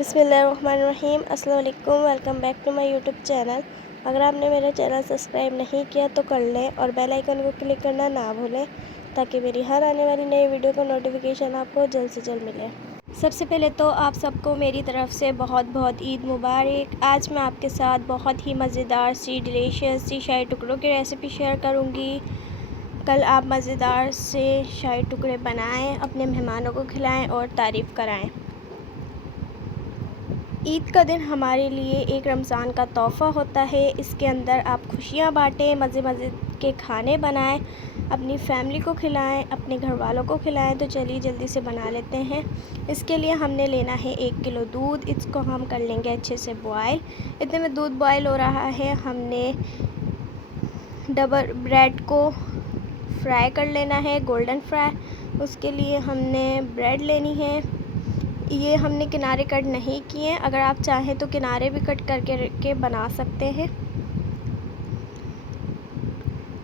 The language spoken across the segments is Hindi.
बिस्मिल्लाहिर्रहमानिर्रहीम। अस्सलाम वालेकुम। Welcome back to my YouTube channel. अगर आपने मेरा चैनल सब्सक्राइब नहीं किया तो कर लें और बेल आइकन को क्लिक करना ना भूलें ताकि मेरी हर आने वाली नई वीडियो का नोटिफिकेशन आपको जल्द से जल्द मिले। सबसे पहले तो आप सबको मेरी तरफ से बहुत बहुत ईद मुबारक। आज मैं आपके साथ बहुत ही मज़ेदार सी डिलीशियस सी शाही टुकड़ों की रेसिपी शेयर करूँगी। कल आप मज़ेदार से शाही टुकड़े बनाएं, अपने मेहमानों को खिलाएं और तारीफ़ कराएं। ईद का दिन हमारे लिए एक रमज़ान का तोहफ़ा होता है। इसके अंदर आप खुशियाँ बांटें, मज़े मज़े के खाने बनाएं, अपनी फैमिली को खिलाएं, अपने घर वालों को खिलाएं। तो चलिए जल्दी से बना लेते हैं। इसके लिए हमने लेना है 1 किलो दूध। इसको हम कर लेंगे अच्छे से बॉयल। इतने में दूध बॉयल हो रहा है। हमने डबल ब्रेड को फ्राई कर लेना है, गोल्डन फ्राई। उसके लिए हमने ब्रेड लेनी है। ये हमने किनारे कट नहीं किए, अगर आप चाहें तो किनारे भी कट करके बना सकते हैं।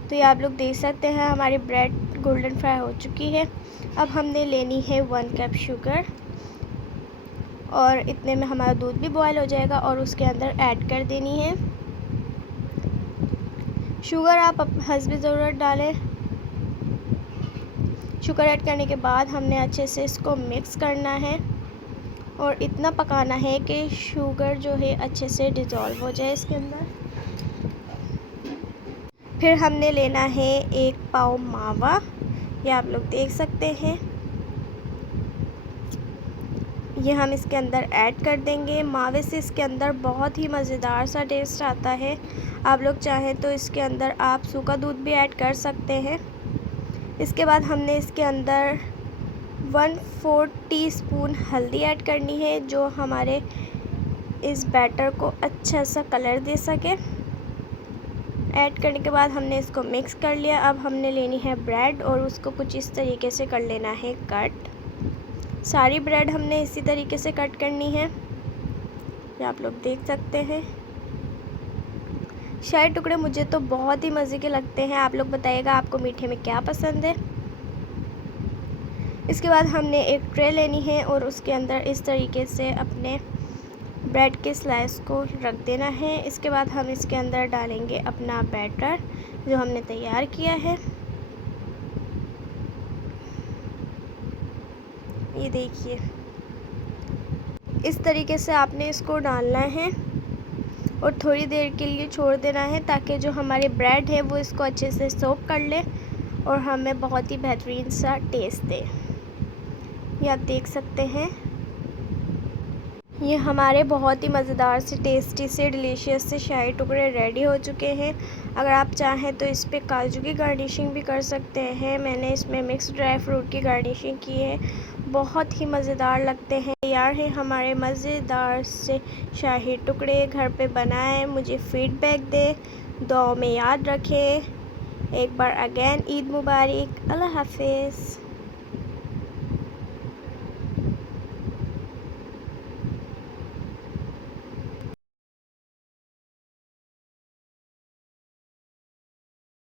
तो ये आप लोग देख सकते हैं हमारी ब्रेड गोल्डन फ्राई हो चुकी है। अब हमने लेनी है 1 कप शुगर और इतने में हमारा दूध भी बॉयल हो जाएगा और उसके अंदर ऐड कर देनी है शुगर। आप हस्बे ज़रूरत डालें। शुगर ऐड करने के बाद हमने अच्छे से इसको मिक्स करना है और इतना पकाना है कि शुगर जो है अच्छे से डिज़ोल्व हो जाए इसके अंदर। फिर हमने लेना है 1 पाव मावा, ये आप लोग देख सकते हैं। ये हम इसके अंदर ऐड कर देंगे। मावे से इसके अंदर बहुत ही मज़ेदार सा टेस्ट आता है। आप लोग चाहें तो इसके अंदर आप सूखा दूध भी ऐड कर सकते हैं। इसके बाद हमने इसके अंदर 1/4 टीस्पून हल्दी ऐड करनी है, जो हमारे इस बैटर को अच्छा सा कलर दे सके। ऐड करने के बाद हमने इसको मिक्स कर लिया। अब हमने लेनी है ब्रेड और उसको कुछ इस तरीके से कर लेना है कट। सारी ब्रेड हमने इसी तरीके से कट करनी है, ये आप लोग देख सकते हैं। शाही टुकड़े मुझे तो बहुत ही मज़े के लगते हैं। आप लोग बताइएगा आपको मीठे में क्या पसंद है। इसके बाद हमने एक ट्रे लेनी है और उसके अंदर इस तरीके से अपने ब्रेड के स्लाइस को रख देना है। इसके बाद हम इसके अंदर डालेंगे अपना बैटर जो हमने तैयार किया है। ये देखिए, इस तरीके से आपने इसको डालना है और थोड़ी देर के लिए छोड़ देना है ताकि जो हमारी ब्रेड है वो इसको अच्छे से सोक कर ले और हमें बहुत ही बेहतरीन सा टेस्ट दे। ये आप देख सकते हैं, ये हमारे बहुत ही मज़ेदार से टेस्टी से डिलीशियस से शाही टुकड़े रेडी हो चुके हैं। अगर आप चाहें तो इस पे काजू की गार्निशिंग भी कर सकते हैं। मैंने इसमें मिक्स ड्राई फ्रूट की गार्निशिंग की है, बहुत ही मज़ेदार लगते हैं। तैयार है हमारे मज़ेदार से शाही टुकड़े। घर पे बनाएं, मुझे फ़ीडबैक दें, दुआ में याद रखें। एक बार अगेन ईद मुबारक। अल्लाह हाफिज़।